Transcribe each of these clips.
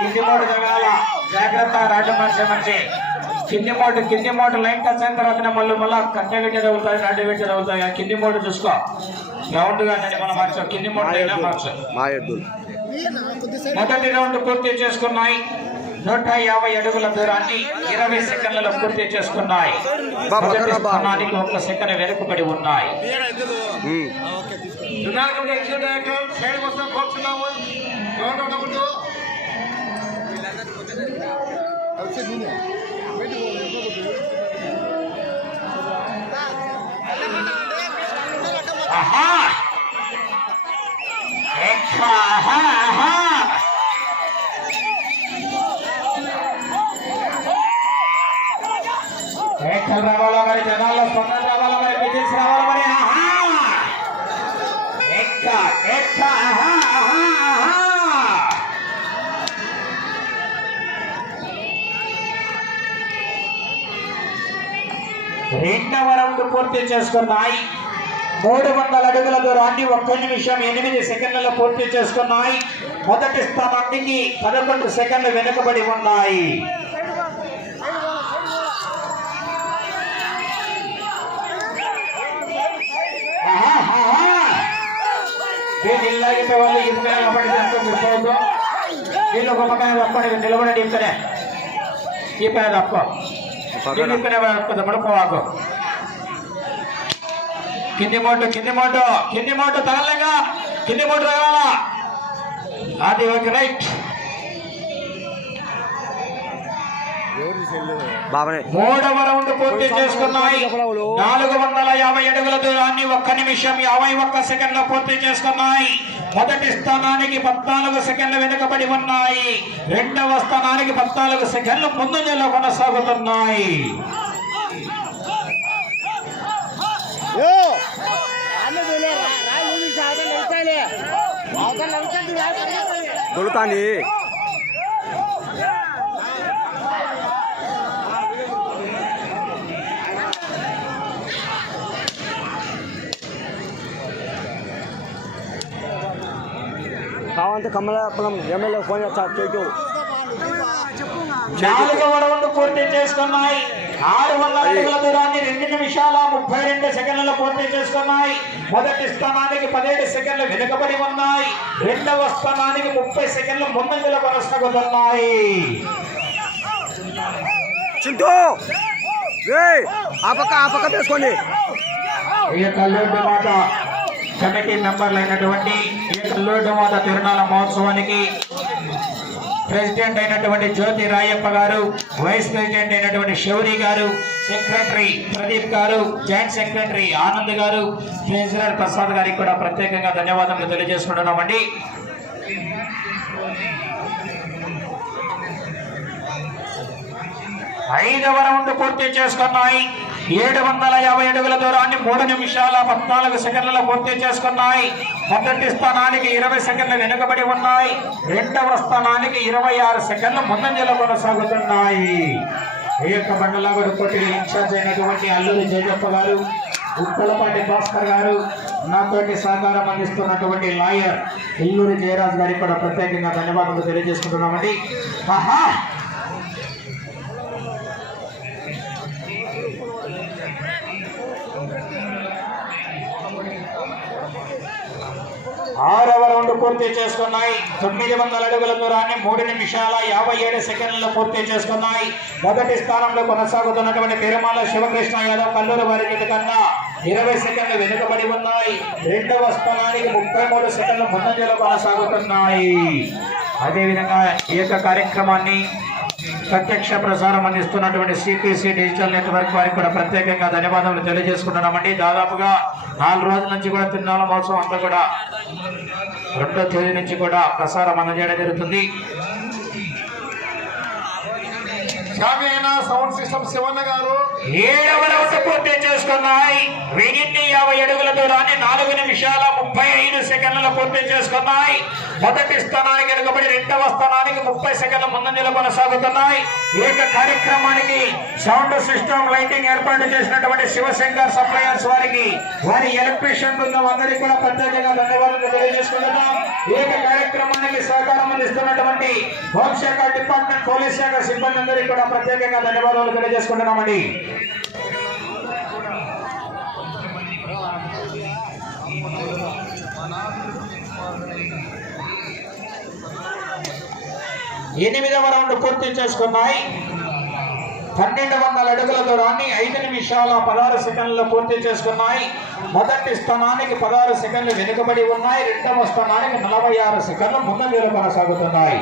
కింది మోటు తగాల జాగ్రత్త రాడ్డు మంచి కింది మోటు లైన్ టచ్ అయిన తర్వాత మళ్ళీ కట్టె పెట్టే తగులుతాయి రాడ్డు పెట్టే తగులుతాయి కింది మోటు చూసుకో రౌండ్ గా మనం మార్చాం కింది మోటు మార్చు మొదటి రౌండ్ పూర్తి చేసుకున్నాయి 150 అడుగుల దూరాన్ని 20 సెకండ్లలో పూర్తి చేసుకున్నాయి స్థానానికి 1 సెకండ్ వెనుకబడి ఉన్నాయి రావాలా మరి జనాల్లో స్పందన రావాలా మరి విజిల్స్ రావాలా మరి రెండవ రౌండ్ పూర్తి చేసుకున్నాయి 300 అడుగుల దూరాన్ని 1 నిమిషం 8 సెకండ్లలో పూర్తి చేసుకున్నాయి మొదటి స్థానానికి 11 సెకండ్లు వెనుకబడి ఉన్నాయి వీళ్ళు ఒక పక్కన తప్పని నిలబడి ఇక్కడే ఈ పైన తప్ప పడుకోవాకు కింది మోటు తగలేగా కింది మోటు తగలాలా అది ఓకే రైట్ మూడవ రౌండ్ పూర్తి చేసుకున్నాయి 450 అడుగుల దూరాన్ని 1 నిమిషం 51 సెకండ్లో పూర్తి చేసుకున్నాయి మొదటి స్థానానికి 14 సెకండ్లు వెనుకబడి ఉన్నాయి రెండవ స్థానానికి 14 సెకండ్లు ముందంజలో కొనసాగుతున్నాయి దొరుకుతాంది కావంటే కమలాపురం ఎమ్మెల్యే ఫోన్ చేస్తా 4వ రౌండ్ పూర్తి చేసుకున్నాయి 600 అడుగుల దూరాన్ని 2 నిమిషాల 32 సెకండ్లలో పూర్తి చేసుకున్నాయి మొదటి స్థానానికి 17 సెకండ్లు వెనుకబడి ఉన్నాయి రెండవ స్థానానికి 30 సెకండ్లు ముందంజలో కొనసాగుతున్నాయి తీసుకోండి ఈ కల్లోడ్డు మాత కమిటీ మెంబర్లు అయినటువంటి ఈ కల్లోడ్డు మాత తిరునాళ మహోత్సవానికి ప్రెసిడెంట్ అయినటువంటి జ్యోతి రాయప్ప గారు వైస్ ప్రెసిడెంట్ అయినటువంటి శౌరి గారు సెక్రటరీ ప్రదీప్ గారు జాయింట్ సెక్రటరీ ఆనంద్ గారు ట్రెజరర్ ప్రసాద్ గారికి కూడా ప్రత్యేకంగా ధన్యవాదాలు తెలియజేసుకుంటున్నామండి 5వ రౌండ్ పూర్తి చేసుకున్నాయి 750 అడుగుల దూరాన్ని 3 నిమిషాల 14 సెకండ్లలో పూర్తి చేసుకున్నాయి మొదటి స్థానానికి 20 సెకండ్లు వెనుకబడి ఉన్నాయి రెండవ స్థానానికి 26 సెకండ్లు ముందంజలో కొనసాగుతున్నాయి ఈ యొక్క బండలాగూడ పోటీలు ఇన్ఛార్జ్ అయినటువంటి అల్లూరి జయజప్ప గారు ఉప్పలపాటి భాస్కర్ గారు నాతోటి సహకారం అందిస్తున్నటువంటి లాయర్ ఇల్లూరి జయరాజ్ గారికి కూడా ప్రత్యేకంగా ధన్యవాదాలు తెలియజేసుకుంటున్నామండి ఆరవ రౌండ్ పూర్తి చేసుకున్నాయి 900 అడుగుల దూరాన్ని 3 నిమిషాల 57 సెకండ్లలో పూర్తి చేసుకున్నాయి మొదటి స్థానంలో కొనసాగుతున్నటువంటి తిరుమల శివకృష్ణ యాదవ్ కల్లూరు వారి జట్టు కన్నా 20 సెకండ్లు వెనుకబడి ఉన్నాయి రెండవ స్థానానికి 33 సెకండ్లు ముందంజలో కొనసాగుతున్నాయి అదేవిధంగా ఈ యొక్క కార్యక్రమాన్ని ప్రత్యక్ష ప్రసారం అందిస్తున్నటువంటి సిపిసి డిజిటల్ నెట్వర్క్ వారికి కూడా ప్రత్యేకంగా ధన్యవాదాలు తెలియజేసుకుంటున్నామండి దాదాపుగా 4 రోజుల నుంచి కూడా తిరునాళ మహోత్సవం అంతా కూడా 2వ తేదీ నుంచి కూడా ప్రసారం అందజేయడం జరుగుతుంది సౌండ్ సిస్టమ్ శివన్న గారు 7వ రౌండ్ పూర్తి చేసుకున్నాయి. 1050 అడుగుల దూరాన్ని 4 నిమిషాల 35 సెకండ్లలో పూర్తి చేసుకున్నాయి. మొదటి స్థానానికి వెనుకబడి 2వ స్థానానికి 30 సెకండ్ల ముందంజలో కొనసాగుతున్నాయి. ఈ యొక్క కార్యక్రమానికి సౌండ్ సిస్టమ్ లైటింగ్ ఏర్పాటు చేసినటువంటి శివశంకర్ సప్లయర్స్ వారికి, వారి ఎలక్ట్రీషియన్ బృందం అందరికీ కూడా ప్రత్యేకంగా ధన్యవాదాలు తెలియజేసుకుంటున్నాం. ఈ యొక్క కార్యక్రమానికి సహకారం అందిస్తున్నటువంటి హోంశాఖ డిపార్ట్మెంట్, పోలీస్ శాఖ సిబ్బంది అందరికీ కూడా ప్రత్యేకంగా ధన్యవాదాలు తెలియజేసుకుంటున్నామండి. ఎనిమిదవ రౌండ్ పూర్తి చేసుకున్నాయి. 1200 అడుగుల దూరాన్ని 5 నిమిషాల 16 సెకండ్లలో పూర్తి చేసుకున్నాయి. మొదటి స్థానానికి 16 సెకండ్లు వెనుకబడి ఉన్నాయి. 2వ స్థానానికి 46 సెకండ్లు ముందంజలో కొనసాగుతున్నాయి.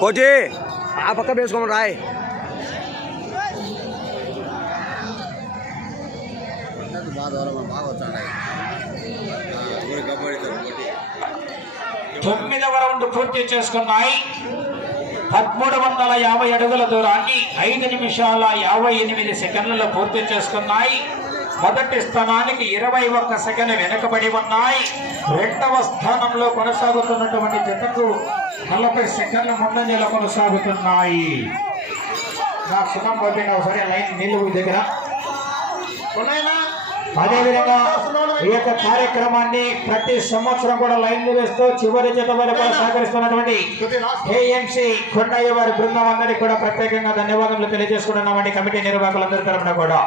కోటి ఆ పక్క వేసుకోమని రాయ్. తొమ్మిదవ రౌండ్ పూర్తి చేసుకున్నాయి. 1350 అడుగుల దూరాన్ని 5 నిమిషాల 58 సెకండ్లలో పూర్తి చేసుకున్నాయి. మొదటి స్థానానికి 21 సెకండ్లు వెనుకబడి ఉన్నాయి. 2వ స్థానంలో కొనసాగుతున్నటువంటి జతకు 40 సెకండ్ల ముందంజలో కొనసాగుతున్నాయి. నా సుమం పోతే ఒకసారి లైన్ నిలువు దగ్గర. అదేవిధంగా ఈ యొక్క కార్యక్రమాన్ని ప్రతి సంవత్సరం కూడా లైన్ వేస్తూ చివరి జత వరకు సహకరిస్తున్నటువంటి ఏఎంసీ కొండయ్య వారి బృందం అందరికీ కూడా ప్రత్యేకంగా ధన్యవాదాలు తెలియజేసుకుంటున్నామండి. కమిటీ నిర్వాహకులందరి తరఫున కూడా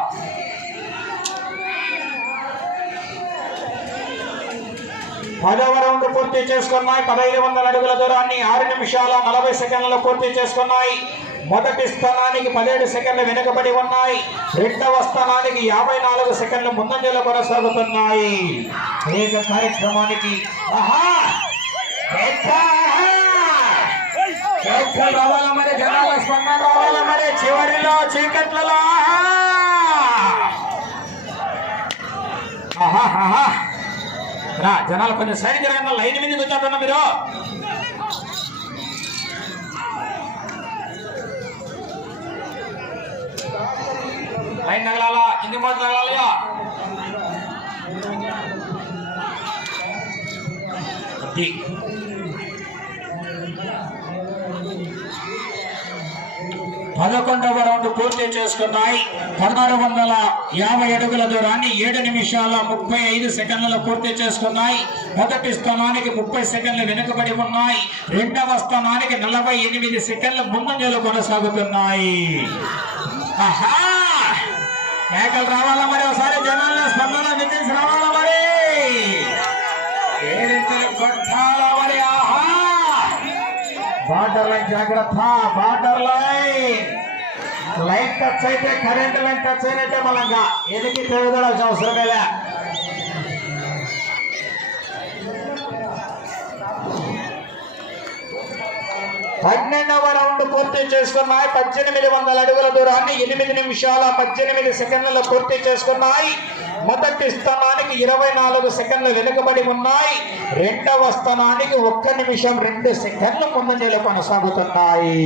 10వ రౌండ్ పూర్తి చేసుకున్నాయి. 1500 అడుగుల దూరాన్ని 6 నిమిషాల 40 సెకండ్లలో పూర్తి చేసుకున్నాయి. మొదటి స్థానానికి 17 సెకండ్లు వెనుకబడి ఉన్నాయి. 2వ స్థానానికి 54 సెకండ్లు ముందంజలో కొనసాగుతున్నాయి. ఈ కార్యక్రమానికి రావాల మరి, జనాల స్పందన రావాల మరి. చివరిలో చీకట్లలో జనాలు కొంచెం సైడ్ జరగండి. లైన్ మీదకి వచ్చేస్తున్నా మీరు. లైన్ తగలాలా, కింది మొదలు తగలాలియా. అది 11వ రౌండ్ పూర్తి చేసుకున్నాయి. 1650 అడుగుల దూరాన్ని 7 నిమిషాల 35 సెకండ్లలో పూర్తి చేసుకున్నాయి. మొదటి స్థానానికి 30 సెకండ్లు వెనుకబడి ఉన్నాయి. 2వ స్థానానికి 48 సెకండ్ల ముందంజలు కొనసాగుతున్నాయి. మేకలు రావాలా మరి, ఒకసారి జనాల స్పందన విజయ్ రావాలా మరి, కొట్టాలా మరి. బార్డర్ లైన్ జాగ్రత్త, బార్డర్ లైన్. లైన్ టచ్ అయితే కరెంట్ లైన్ టచ్ అయినట్టే మళ్ళా ఎదికి తిరగదాల్సిన అవసరం లే. పన్నెండవ రౌండ్ పూర్తి చేసుకున్నాయి. 1800 అడుగుల దూరాన్ని 8 నిమిషాల 18 సెకండ్లలో పూర్తి చేసుకున్నాయి. మొదటి స్థానానికి 24 సెకండ్లు వెనుకబడి ఉన్నాయి. 2వ స్థానానికి 1 నిమిషం 2 సెకండ్ల ముందంజలో కొనసాగుతున్నాయి.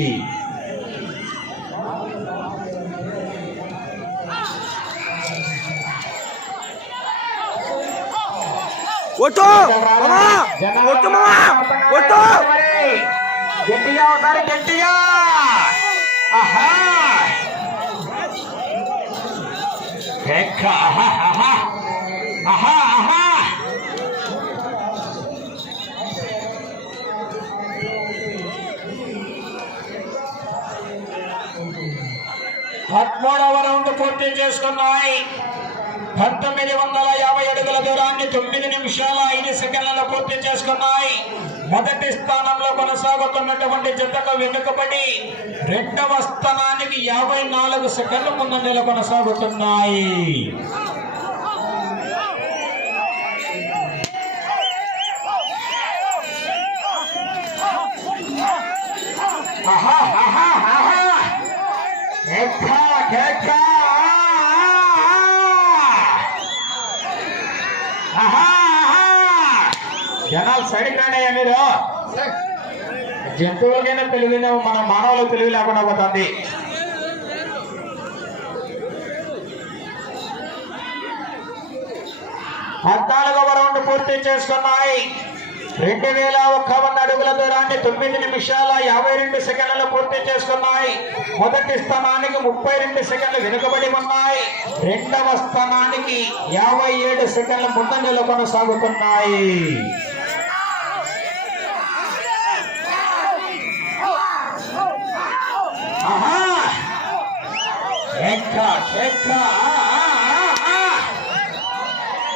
గట్టిగా ఒకసారి గట్టిగా. పదమూడవ రౌండ్ పూర్తి చేసుకున్నాయి. 1950 అడుగుల దూరాన్ని 9 నిమిషాల 5 సెకండ్లలో పూర్తి చేసుకున్నాయి. మొదటి స్థానంలో కొనసాగుతున్నటువంటి జతకు వెనుకబడి 2వ స్థానానికి 54 సెకండ్ల ముందంజలో కొనసాగుతున్నాయి. ఆహా ఆహా ఆహా జనాలు సైడ్ కాండి మీరు జంతువులకైనా తెలివి మన మానవులకు తెలివి లేకుండా పోతుంది. పద్నాలుగవ రౌండ్ పూర్తి చేసుకున్నాయి. 2051 అడుగుల దూరాన్ని 9 నిమిషాల 52 సెకండ్లలో పూర్తి చేసుకున్నాయి. మొదటి స్థానానికి 32 సెకండ్లు వెనుకబడి ఉన్నాయి. రెండవ స్థానానికి 57 సెకండ్ల ముందంజలో కొనసాగుతున్నాయి.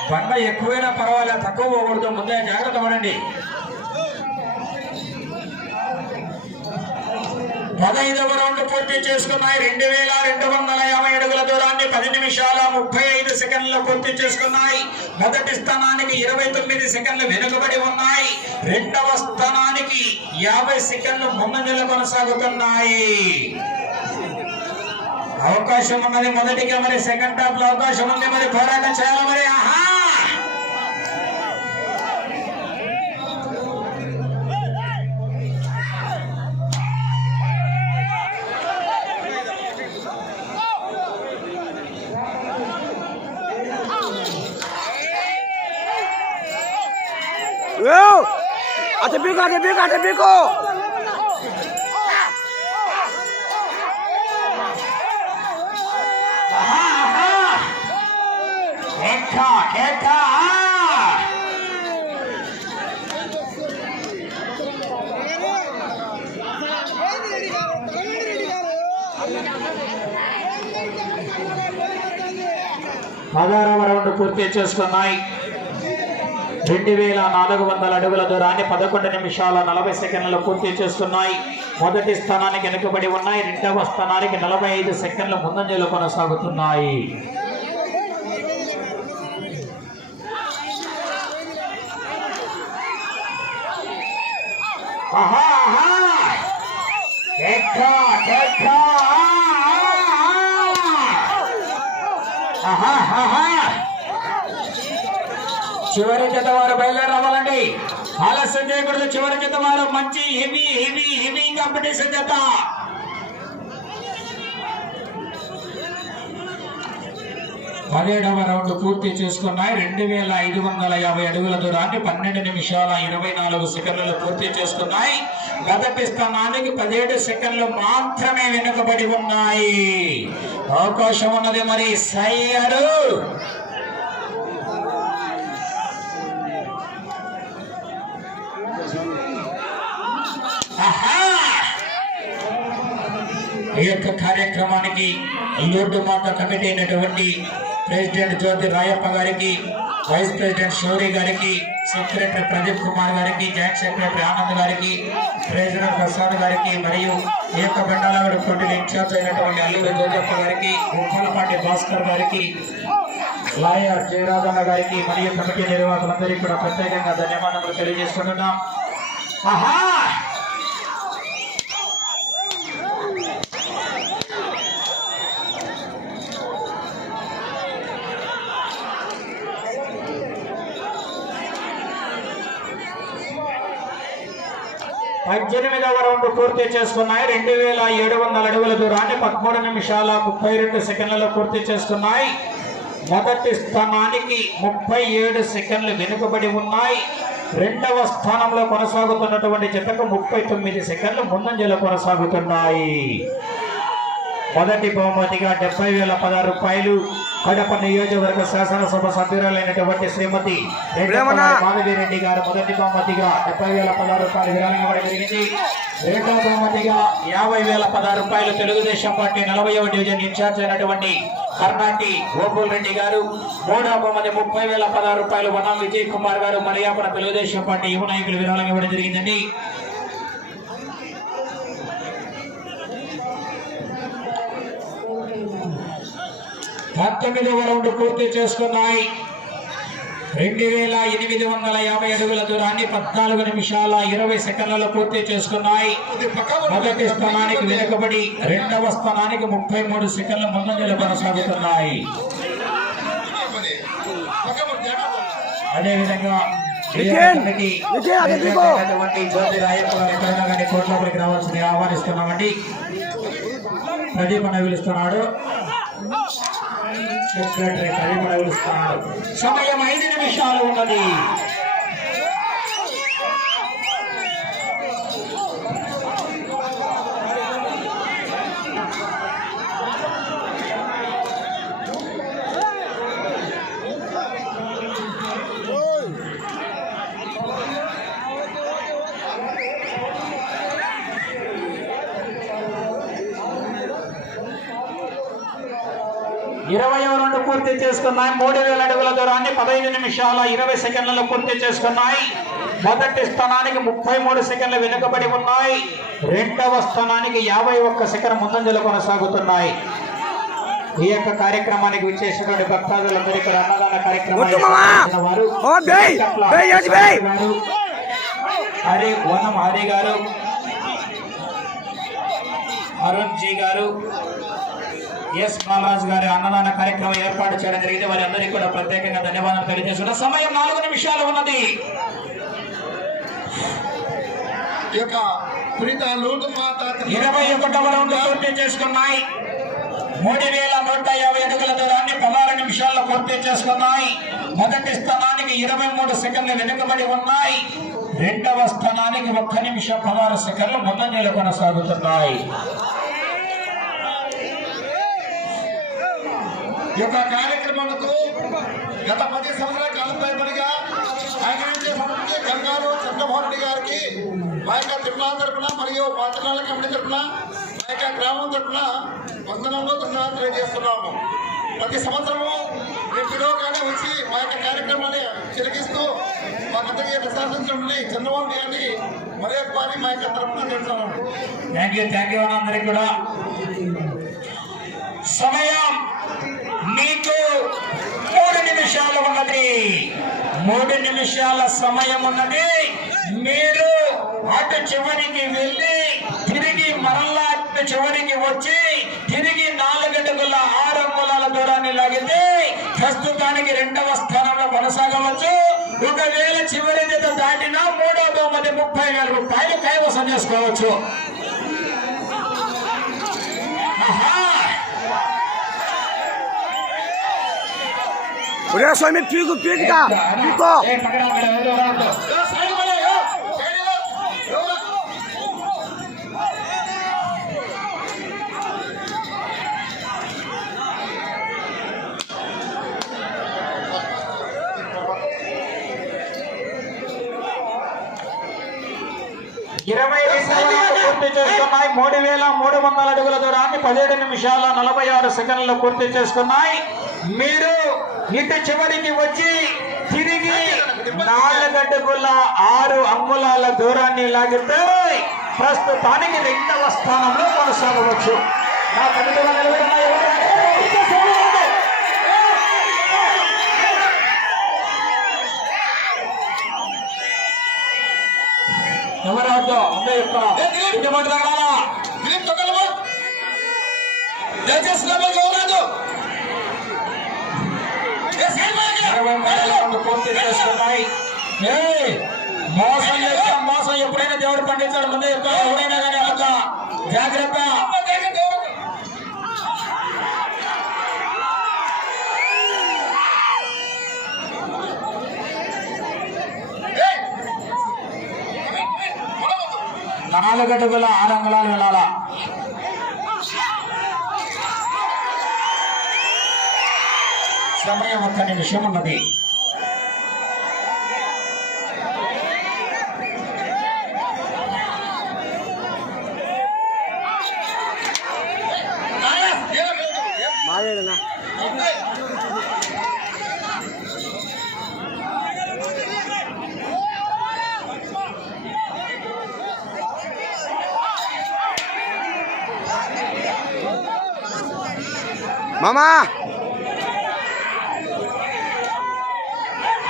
బండ ఎక్కువైనా పర్వాలేదు, తక్కువ పోకూడదు, ముందే జాగ్రత్త పడండి. 15వ రౌండ్ పూర్తి చేసుకున్నాయి. 2250 అడుగుల దూరాన్ని 10 నిమిషాల 35 సెకండ్లు పూర్తి చేసుకున్నాయి. మొదటి స్థానానికి 29 సెకండ్లు వెనుకబడి ఉన్నాయి. రెండవ స్థానానికి 50 సెకండ్లు ముందంజలో కొనసాగుతున్నాయి. అవకాశం ఉన్నది మొదటిగా, మరి సెకండ్ టాప్ లో అవకాశం ఉంది, మరి పోరాటం చేయాలి మరి. ఆహా Ada biko. Keka. 16వ రౌండ్ పూర్తి చేసుకున్నాయి. 2400 అడుగుల దూరాన్ని 11 నిమిషాల 40 సెకండ్లలో పూర్తి చేసుకున్నాయి. మొదటి స్థానానికి వెనుకబడి ఉన్నాయి. రెండవ స్థానానికి 45 సెకండ్ల ముందంజలో కొనసాగుతున్నాయి. చివరి జత వారు బయలుదేరి రావాలండి, ఆలస్యం చేయకూడదు. చివరి జత వారు మంచి హెవీ కాంపిటీషన్ జత. పదిహేడవ రౌండ్ పూర్తి చేసుకున్నాయి. 2550 అడుగుల దూరాన్ని 12 నిమిషాల 24 సెకండ్లలో పూర్తి చేసుకున్నాయి. మొదటి స్థానానికి 17 సెకండ్లు మాత్రమే వెనుకబడి ఉన్నాయి. అవకాశం ఉన్నది మరి సయ్యారు. ఈ యొక్క కార్యక్రమానికి లోటు మాట కమిటీ అయినటువంటి ప్రెసిడెంట్ జ్యోతి రాయప్ప గారికి, వైస్ ప్రెసిడెంట్ శౌరి గారికి, సెక్రటరీ ప్రదీప్ కుమార్ గారికి, జాయింట్ సెక్రటరీ ఆనంద్ గారికి, ట్రెజరర్ ప్రసాద్ గారికి, మరియు ఈ యొక్క బండాలగడ పోటీల ఇన్ఛార్జ్ అయినటువంటి అల్లూరి జోజప్ప గారికి, ఉప్పలపాటి భాస్కర్ గారికి, లాయర్ జయరాజన్న గారికి మరియు కమిటీ నిర్వాహకులందరికీ కూడా ప్రత్యేకంగా ధన్యవాదాలు తెలియజేస్తున్నాం. పద్దెనిమిదవ రౌండ్ పూర్తి చేసుకున్నాయి. 2700 అడుగుల దూరాన్ని 13 నిమిషాల 32 సెకండ్లలో పూర్తి చేసుకున్నాయి. మొదటి స్థానానికి 37 సెకండ్లు వెనుకబడి ఉన్నాయి. రెండవ స్థానంలో కొనసాగుతున్నటువంటి జతకు 39 సెకండ్లు ముందంజలో కొనసాగుతున్నాయి. మొదటి బహుమతిగా 70,016 రూపాయలు కడప నియోజకవర్గ శాసనసభ సభ్యురాలైనటువంటి శ్రీమతి మాధవిరెడ్డి గారు మొదటి బహుమతిగా 70,016 రూపాయలు విరాళం ఇవ్వడం జరిగింది. రెండవ బహుమతిగా 50,016 రూపాయలు తెలుగుదేశం పార్టీ 40వ డివిజన్ ఇన్ఛార్జ్ అయినటువంటి కర్ణాటి గోకుల్ రెడ్డి గారు. మూడవ బహుమతి 30,016 రూపాయలు వనం విజయ్ కుమార్ గారు మలయాపడ తెలుగుదేశం పార్టీ యువ నాయకులు విరాళం ఇవ్వడం జరిగిందండి. పంతొమ్మిదవ రౌండ్ పూర్తి చేసుకున్నాయి. 2850 అడుగుల దూరాన్ని 14 నిమిషాల 20 సెకండ్లలో పూర్తి చేసుకున్నాయి. మొదటి స్థానానికి వెనుకబడి రెండవ స్థానానికి 33 సెకండ్ల ముందంజలు కొనసాగుతున్నాయి. అదేవిధంగా జ్యోతి రాయప్ప గారి తెలంగాణ కోట్లపల్లికి రావాల్సింది ఆహ్వానిస్తున్నామండి. ప్రదీప్ అన్న పిలుస్తున్నాడు. సెక్రటరీ ప్రదీప్ అన్న పిలుస్తున్నాడు. సమయం 5 నిమిషాలు ఉన్నది. ఇరవై రౌండ్ పూర్తి చేసుకున్నాయి. 3000 అడుగుల దూరాన్ని 15 నిమిషాల 20 సెకండ్లలో పూర్తి చేసుకున్నాయి. మొదటి స్థానానికి 33 సెకండ్లు వెనుకబడి ఉన్నాయి. రెండవ స్థానానికి 51 సెకండ్ ముందంజలు కొనసాగుతున్నాయి. ఈ యొక్క కార్యక్రమానికి విచ్చేసినటువంటి భక్తాదులందరూ ఇక్కడ అన్నదాన కార్యక్రమాలు వనం హరి గారు, అరుణ్ జీ గారు, ఎస్ బాలరాజు గారి అన్నదాన కార్యక్రమం ఏర్పాటు చేయడం జరిగింది. వారందరికీ కూడా ప్రత్యేకంగా ధన్యవాదాలు తెలియజేస్తున్న సమయం 4 నిమిషాలు ఉన్నది. 21వ రౌండ్ పూర్తి చేసుకున్నాయి. 3150 అడుగుల దూరాన్ని 16 నిమిషాల్లో పూర్తి చేసుకున్నాయి. మొదటి స్థానానికి 23 సెకండ్లు వెనుకబడి ఉన్నాయి. రెండవ స్థానానికి 1 నిమిషం 16 సెకండ్లు ముందంజలు కొనసాగుతున్నాయి. ఈ యొక్క కార్యక్రమాలకు గత 10 సంవత్సరాల కాలం పైబడిగా ఆగ్రహించే గంగారు చంద్రమోహన్ రెడ్డి గారికి మా యొక్క తిరుమల తరఫున మరియు పాత్రల కమిటీ తరఫున మా యొక్క గ్రామం తరఫున వందనంలో ధన్యవాదాలు తెలియజేస్తున్నాము. ప్రతి సంవత్సరము మేము పిలువగానే వచ్చి మా యొక్క కార్యక్రమాన్ని చిరగిస్తూ మాకందరికీ ప్రశాసించండి చంద్రమోహన్ గారిని మరొకసారి మా యొక్క తరఫున తెలుస్తున్నాము. థ్యాంక్ యూ అందరికీ కూడా. సమయం మీకు 3 నిమిషాలు ఉన్నది. 3 నిమిషాల సమయం ఉన్నది. మీరు అటు చివరికి వెళ్ళి తిరిగి మరలా అటు చివరికి వచ్చి తిరిగి 4 అడుగుల 6 అంగుళాల దూరాన్ని లాగితే ప్రస్తుతానికి 2వ స్థానంలో కొనసాగవచ్చు. ఒకవేళ చివరి జత దాటినా 3వ బహుమతి 30,000 రూపాయలు కైవసం చేసుకోవచ్చు. స్వామి పీకు పీకుతా పీకో. పూర్తి చేసుకున్నాయి. 3300 అడుగుల దూరాన్ని 17 నిమిషాల 46 సెకండ్లు పూర్తి చేసుకున్నాయి. మీరు ఇటు చివరికి వచ్చి తిరిగి 4 అడుగుల 6 అంగుళాల దూరాన్ని లాగితే ప్రస్తుతానికి 2వ స్థానంలో కొనసాగవచ్చు. నా కవితలో నిలబడిన ఎవరవుతో అందే చెప్తారా పూర్తి చేసుకున్నాయి. మోసం చేస్తాం, మోసం ఎప్పుడైనా దేవుడు పండించాడు. ముందే చెప్తాడు, ఎవరైనా కానీ ఒక జాగ్రత్త. నాలుగు అడుగుల 6 అంగుళాలు వెళ్ళాలా. సమయం 1 నిమిషం ఉన్నది. మామా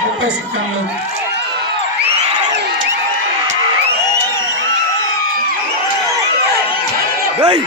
30 సెకండ్లు. ఏయ్